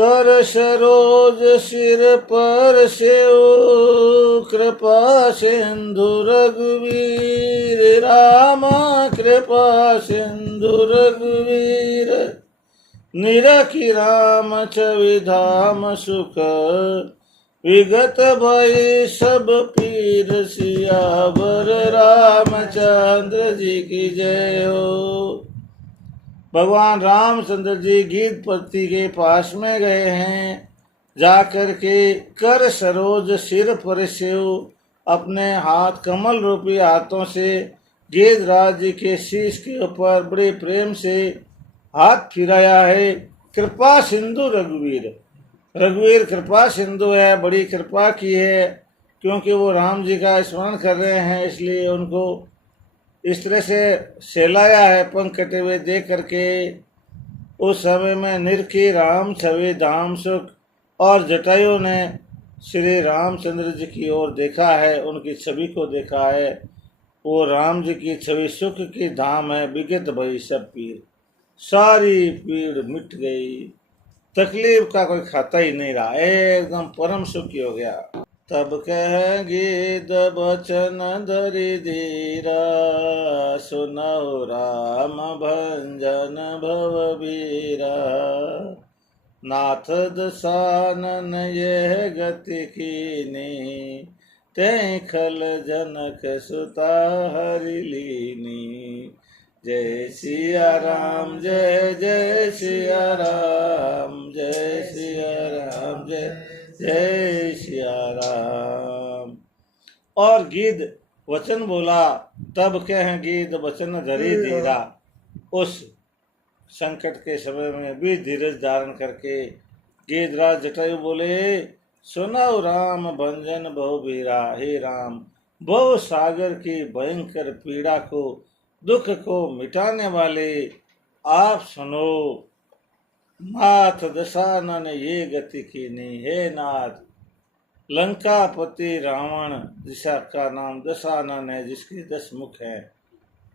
कर सरोज सिर पर सेव कृपा सिंधु रघुवीर रामा कृपा सिंधु रघुवीर निरखी राम छवि धाम सुख विगत भय सब पीर सियावर रामचंद्र जी की जय हो। भगवान रामचंद्र जी गीधपति के पास में गए हैं। जाकर के कर सरोज सिर पर सेव अपने हाथ कमल रूपी हाथों से गीधराज जी के शीश के ऊपर बड़े प्रेम से हाथ फिराया है। कृपा सिंधु रघुवीर, रघुवीर कृपा सिंधु है, बड़ी कृपा की है, क्योंकि वो राम जी का स्मरण कर रहे हैं, इसलिए उनको इस तरह से सहलाया है पंख कटे हुए देख करके। उस समय में निरखी राम छवि धाम सुख, और जटायु ने श्री रामचंद्र जी की ओर देखा है, उनकी छवि को देखा है। वो राम जी की छवि सुख की धाम है। विगत भई सब पीर, सारी पीड़ मिट गई, तकलीफ का कोई खाता ही नहीं रहा, एकदम परम सुखी हो गया। तब कह गीत बचन धरि धीरा, सुनौ राम भंजन भवबीरा। नाथ दसानन यह गति कीनी, तै खल जनक सुता हरि लीनी। जय सिया राम जय जय सिया राम, जय सिया राम जय जय सिया राम। और गीध वचन बोला, तब कह गीध वचन धरि धीरा। उस संकट के समय में भी धीरज धारण करके गीधराज जटायु बोले, सुनौ राम भंजन भवबीरा। हे राम, भव सागर की भयंकर पीड़ा को, दुख को मिटाने वाले आप सुनो। नाथ दशानन ये गति की नहीं, हे नाथ, लंकापति रावण जिसका नाम दशानन है, जिसके 10 मुख है,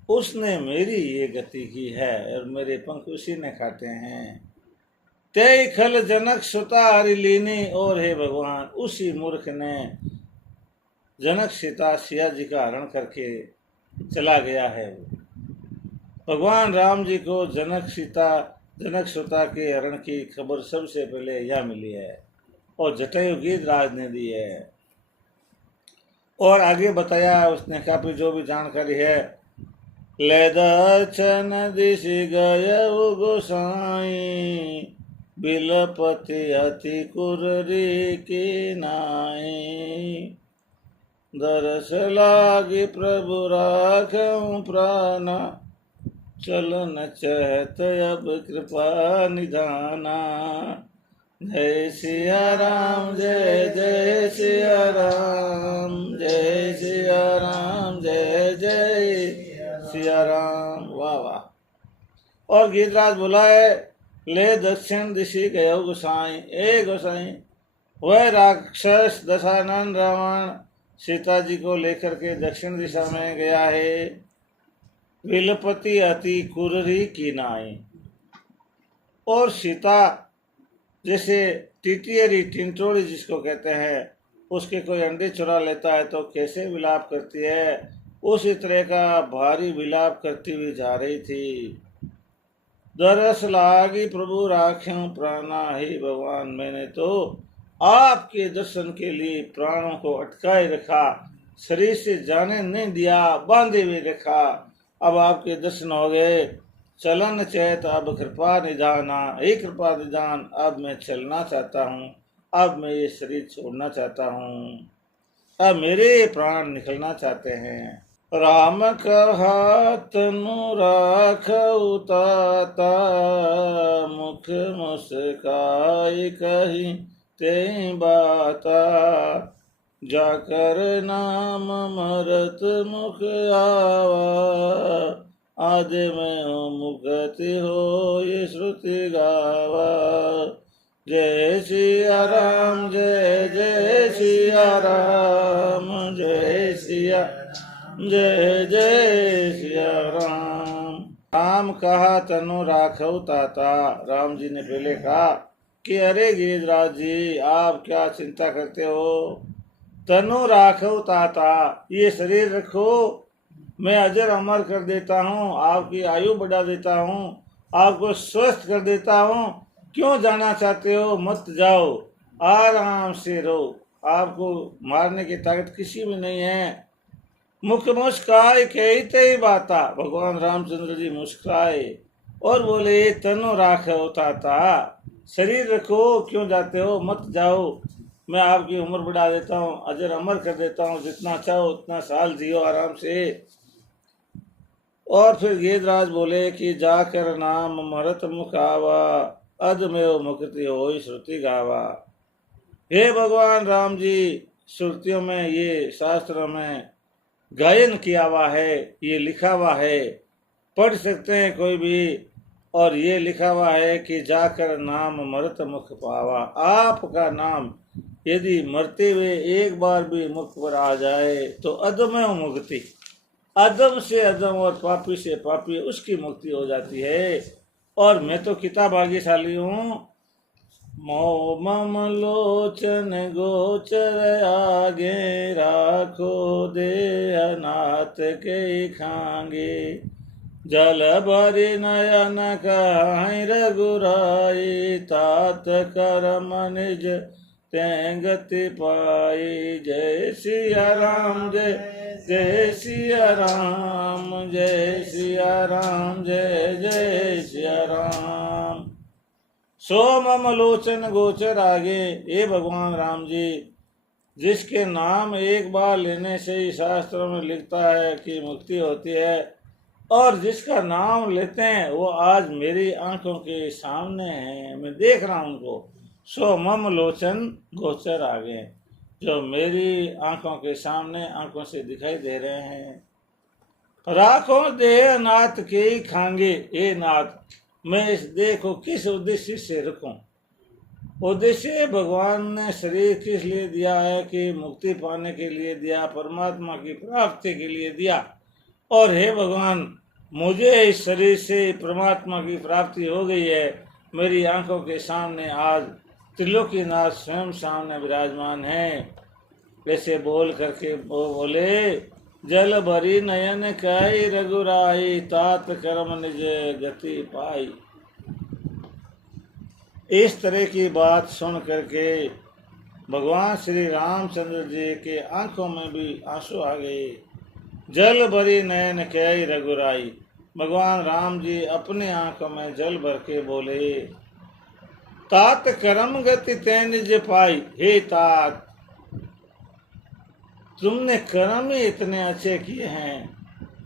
उसने मेरी ये गति की है और मेरे पंख उसी ने काटे हैं। ते खल जनक सुता हरि लीनी, और हे भगवान, उसी मूर्ख ने जनक सीता सिया जी का हरण करके चला गया है। भगवान राम जी को जनक सुता के हरण की खबर सबसे पहले यह मिली है, और जटायु गीधराज ने दी है। और आगे बताया उसने काफी जो भी जानकारी है। ले दर्शन दिशि गय गोसाई, बिलपति अति कुररी की नाई। दरस लागी प्रभु राखऊं प्राणा, चलन चहत अब कृपा निधाना। जय सिया राम जय जय सिया राम, जय सिया राम जय जय सिया राम। वाह वाह। और गीधराज बोला है, ले दक्षिण दिशि गयो गोसाई। ए गोसाई, वह राक्षस दशानन रावण सीता जी को लेकर के दक्षिण दिशा में गया है। विलपति अति कुररी की नाई, और सीता जैसे टिटियरी टिंटोड़ी जिसको कहते हैं, उसके कोई अंडे चुरा लेता है तो कैसे विलाप करती है, उसी तरह का भारी विलाप करती हुई जा रही थी। दरस लागी प्रभु राख्यों प्राणा, ही भगवान, मैंने तो आपके दर्शन के लिए प्राणों को अटकाए रखा, शरीर से जाने नहीं दिया, बांधे हुए रखा। अब आपके दर्शन हो गए, चलन चैत अब कृपा निधाना। हे कृपा निधान, अब मैं चलना चाहता हूँ, अब मैं ये शरीर छोड़ना चाहता हूँ, अब मेरे प्राण निकलना चाहते हैं। राम कहा तनु राखऊ ताता, मुख मुस्काई कही ते बाता। जाकर नाम मरत मुख आवा, आदि में हो मुक्ति हो ये श्रुति गावा। जय सिया राम जय जय सिया राम, जय सिया जय जय सिया राम। राम कहा तनु राखऊ ताता, राम जी ने पहले कहा कि अरे गिरिराज जी, आप क्या चिंता करते हो? तनु राखो ताता, ये शरीर रखो, मैं अजर अमर कर देता हूँ, आपकी आयु बढ़ा देता हूँ, आपको स्वस्थ कर देता हूँ। क्यों जाना चाहते हो? मत जाओ, आराम से रहो, आपको मारने की ताकत किसी में नहीं है। मुख मुस्काए कहते ही बाता, भगवान रामचंद्र जी मुस्कुराए और बोले तनु राख होता था, शरीर रखो, क्यों जाते हो? मत जाओ, मैं आपकी उम्र बढ़ा देता हूँ, अजर अमर कर देता हूँ, जितना चाहो उतना साल जियो आराम से। और फिर गेदराज बोले कि जाकर नाम मरत मुख आवा, अदमेव मुक्ति हो श्रुति गावा। हे भगवान राम जी, श्रुतियों में, ये शास्त्रों में गायन किया हुआ है, ये लिखा हुआ है, पढ़ सकते हैं कोई भी। और ये लिखा हुआ है कि जाकर नाम मरत मुख पावा, आपका नाम यदि मरते हुए एक बार भी मुख पर आ जाए तो अदम मुक्ति, अदम से अदम और पापी से पापी, उसकी मुक्ति हो जाती है। और मैं तो कितना भाग्यशाली हूँ। मोह मम लोचन गोचर आगे, राखो दे अनाथ के खांगे, जल भरि नयन कहीं रघुराई, तात करम निज तेंगति पाई। जय सिया राम, जय जय सिया राम, जय सिया राम, जय जय सिया राम। सो मम लोचन गोचर आगे, हे भगवान राम जी, जिसके नाम एक बार लेने से ही शास्त्रों में लिखता है कि मुक्ति होती है, और जिसका नाम लेते हैं वो आज मेरी आंखों के सामने है, मैं देख रहा हूँ उनको। सो मम लोचन गोचर आगे, जो मेरी आंखों के सामने आंखों से दिखाई दे रहे हैं। राखो देह नाथ के ही खांगे, हे नाथ, मैं इस देह को किस उद्देश्य से रखूं? उद्देश्य भगवान ने शरीर किस लिए दिया है? कि मुक्ति पाने के लिए दिया, परमात्मा की प्राप्ति के लिए दिया। और हे भगवान, मुझे इस शरीर से परमात्मा की प्राप्ति हो गई है। मेरी आंखों के सामने आज त्रिलोकीनाथ स्वयं सामने विराजमान है। ऐसे बोल करके वो बोले, जल भरी नयन कई रघुराई, तात कर्म निज गति पाई। इस तरह की बात सुन करके भगवान श्री रामचंद्र जी के आंखों में भी आंसू आ गए। जल भरी नयन कई रघुराई, भगवान राम जी अपने आंखों में जल भर के बोले, तात कर्म गति तैं निज पाई। हे तात, तुमने कर्म ही इतने अच्छे किए हैं,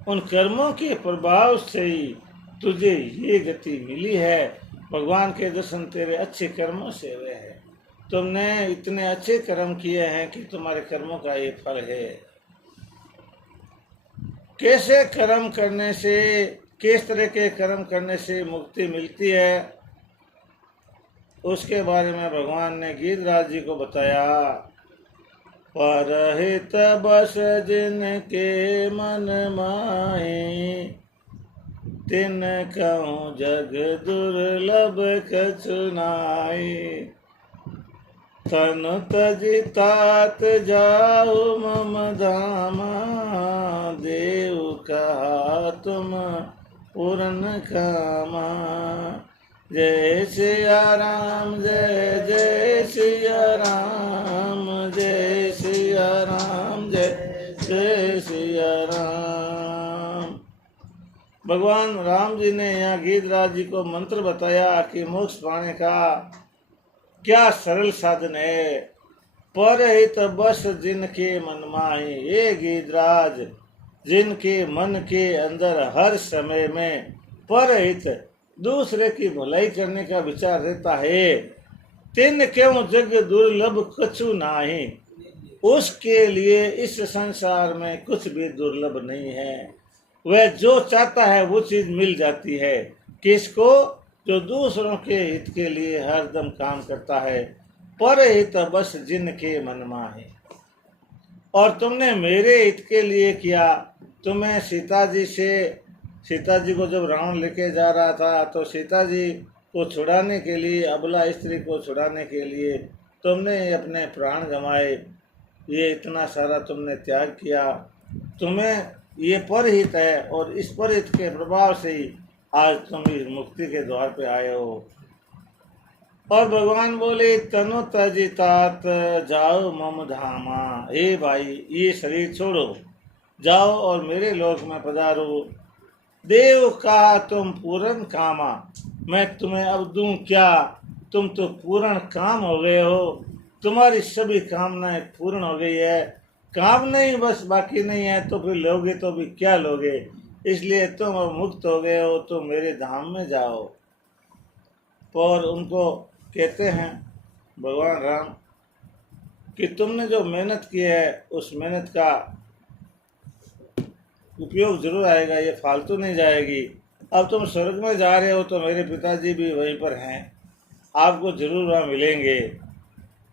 उन कर्मों के प्रभाव से ही तुझे ये गति मिली है। भगवान के दर्शन तेरे अच्छे कर्मों से हुए हैं। तुमने इतने अच्छे कर्म किए हैं कि तुम्हारे कर्मों का ये फल है। कैसे कर्म करने से, किस तरह के कर्म करने से मुक्ति मिलती है, उसके बारे में भगवान ने गीतराज जी को बताया। परहित बस जिनके मन माही, तिन कहूँ जग दुर्लभ कछु नाई। तन तजि तात जाऊ मम धामा, देव कहा तुम पूर्ण कामा। जय सिया राम, जय जय सिया राम, जय सिया राम, जय जय सिया राम। भगवान राम जी ने यहाँ गीतराज जी को मंत्र बताया कि मोक्ष पाने का क्या सरल साधन है। परहित बस जिनके मन माही, ये गीतराज, जिनके मन के अंदर हर समय में परहित, दूसरे की भलाई करने का विचार रहता है। तिन क्यों जग दुर्लभ कछु नाही, उसके लिए इस संसार में कुछ भी दुर्लभ नहीं है। वह जो चाहता है वो चीज मिल जाती है। किसको? जो दूसरों के हित के लिए हरदम काम करता है। परहित बस जिनके मन माही। और तुमने मेरे हित के लिए किया। तुम्हें सीता जी को जब रावण लेके जा रहा था तो सीता जी को छुड़ाने के लिए, अबला स्त्री को छुड़ाने के लिए तुमने अपने प्राण गंवाए, ये इतना सारा तुमने त्याग किया, तुम्हें ये परहित है और इस परहित के प्रभाव से ही आज तुम इस मुक्ति के द्वार पे आए हो। और भगवान बोले तनु तजितात जाओ मम धामा, हे भाई ये शरीर छोड़ो, जाओ और मेरे लोक में पधारो। देव का तुम पूर्ण कामा, मैं तुम्हें अब दूं क्या, तुम तो पूर्ण काम हो गए हो, तुम्हारी सभी कामनाएं पूर्ण हो गई है, काम नहीं बस बाकी नहीं है, तो फिर लोगे तो भी क्या लोगे, इसलिए तुम अब मुक्त हो गए हो, तो मेरे धाम में जाओ। और उनको कहते हैं भगवान राम कि तुमने जो मेहनत की है उस मेहनत का उपयोग जरूर आएगा, ये फालतू नहीं जाएगी। अब तुम स्वर्ग में जा रहे हो तो मेरे पिताजी भी वहीं पर हैं, आपको जरूर वहाँ मिलेंगे,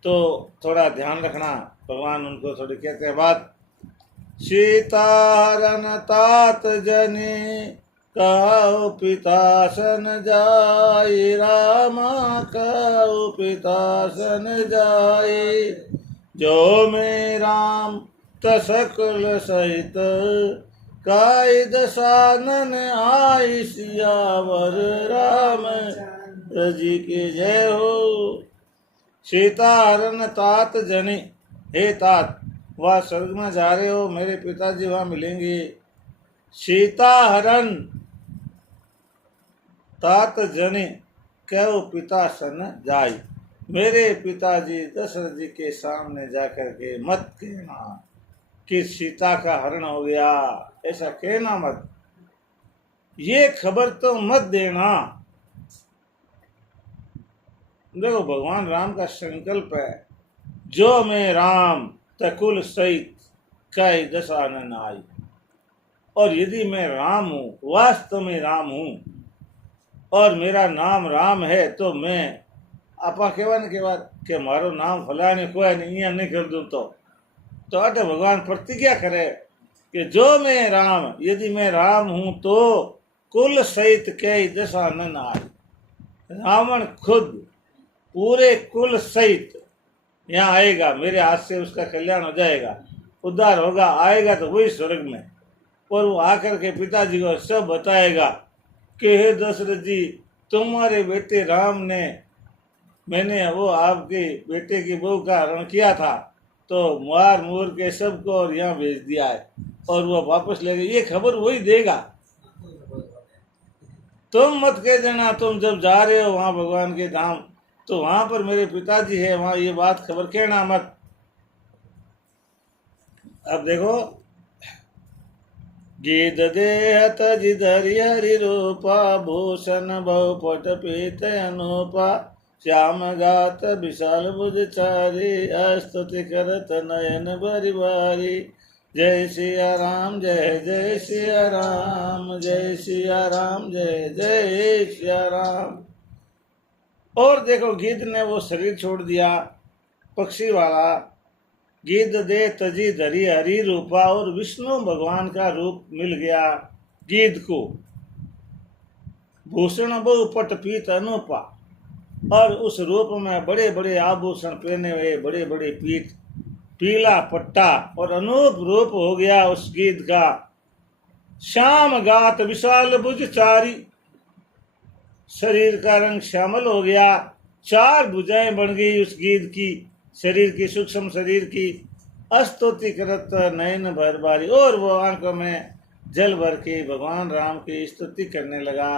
तो थोड़ा ध्यान रखना। भगवान उनको थोड़ी कहते हैं बात। सीतारन तात जनी कहो पिता सन जाई, रामा कहो पिता सन जाई, जो में राम तसकुल सहित काई दसानन आई, सियावर राम जी की जय हो। सीतारन तात जनी, हे तात वह स्वर्ग में जा रहे हो, मेरे पिताजी वहाँ मिलेंगे। सीताहरण तात जने कहो पिता सन जाई, मेरे पिताजी दशरथ जी के सामने जाकर के मत कहना कि सीता का हरण हो गया, ऐसा कहना मत, ये खबर तो मत देना। देखो भगवान राम का संकल्प है, जो मैं राम तकुल सहित कई दशानन आई, और यदि मैं राम हूँ, वास्तव में राम हूँ और मेरा नाम राम है, तो मैं आपा कहवाने के बाद कि मारो नाम फलाने कोई नहीं कर दूँ, तो अटे भगवान प्रतिज्ञा करे कि जो मैं राम, यदि मैं राम हूँ तो कुल सहित कई दशानन आई, रावण खुद पूरे कुल सहित यहाँ आएगा, मेरे हाथ से उसका कल्याण हो जाएगा, उद्धार होगा, आएगा तो वही स्वर्ग में, और वो आकर के पिताजी को सब बताएगा कि हे दशरथ जी, तुम्हारे बेटे राम ने, मैंने वो आपके बेटे की बहू का हरण किया था, तो मार मोर के सबको और यहाँ भेज दिया है, और वो वापस ले गए, ये खबर वही देगा। तुम मत कह देना, तुम जब जा रहे हो वहाँ भगवान के धाम, तो वहां पर मेरे पिताजी है, वहां ये बात खबर कहना मत। अब देखो, गीत देह तजि धरि हरि रूपा, भूषण बहुपट पीत अनूपा, श्याम गात विशाल भुज चारी, स्तुति करत नयन बरि बारी, जय सिया राम जय जय सिया राम, जय सिया राम जय जय सिया राम। और देखो गिद्ध ने वो शरीर छोड़ दिया पक्षी वाला, गिद्ध दे तजी धरी हरि रूपा, और विष्णु भगवान का रूप मिल गया गिद्ध को। भूषण बहु पट पीत अनूपा, और उस रूप में बड़े बड़े आभूषण पहने हुए, बड़े बड़े पीठ, पीला पट्टा, और अनूप रूप हो गया उस गिद्ध का। श्याम गात विशाल भुज चारी, शरीर का रंग श्यामल हो गया, 4 भुजाएं बन गई उस गिद्ध की, शरीर की, सूक्ष्म शरीर की। स्तुति करत नयन भर बारी, और वो आंखों में जल भर के भगवान राम की स्तुति करने लगा।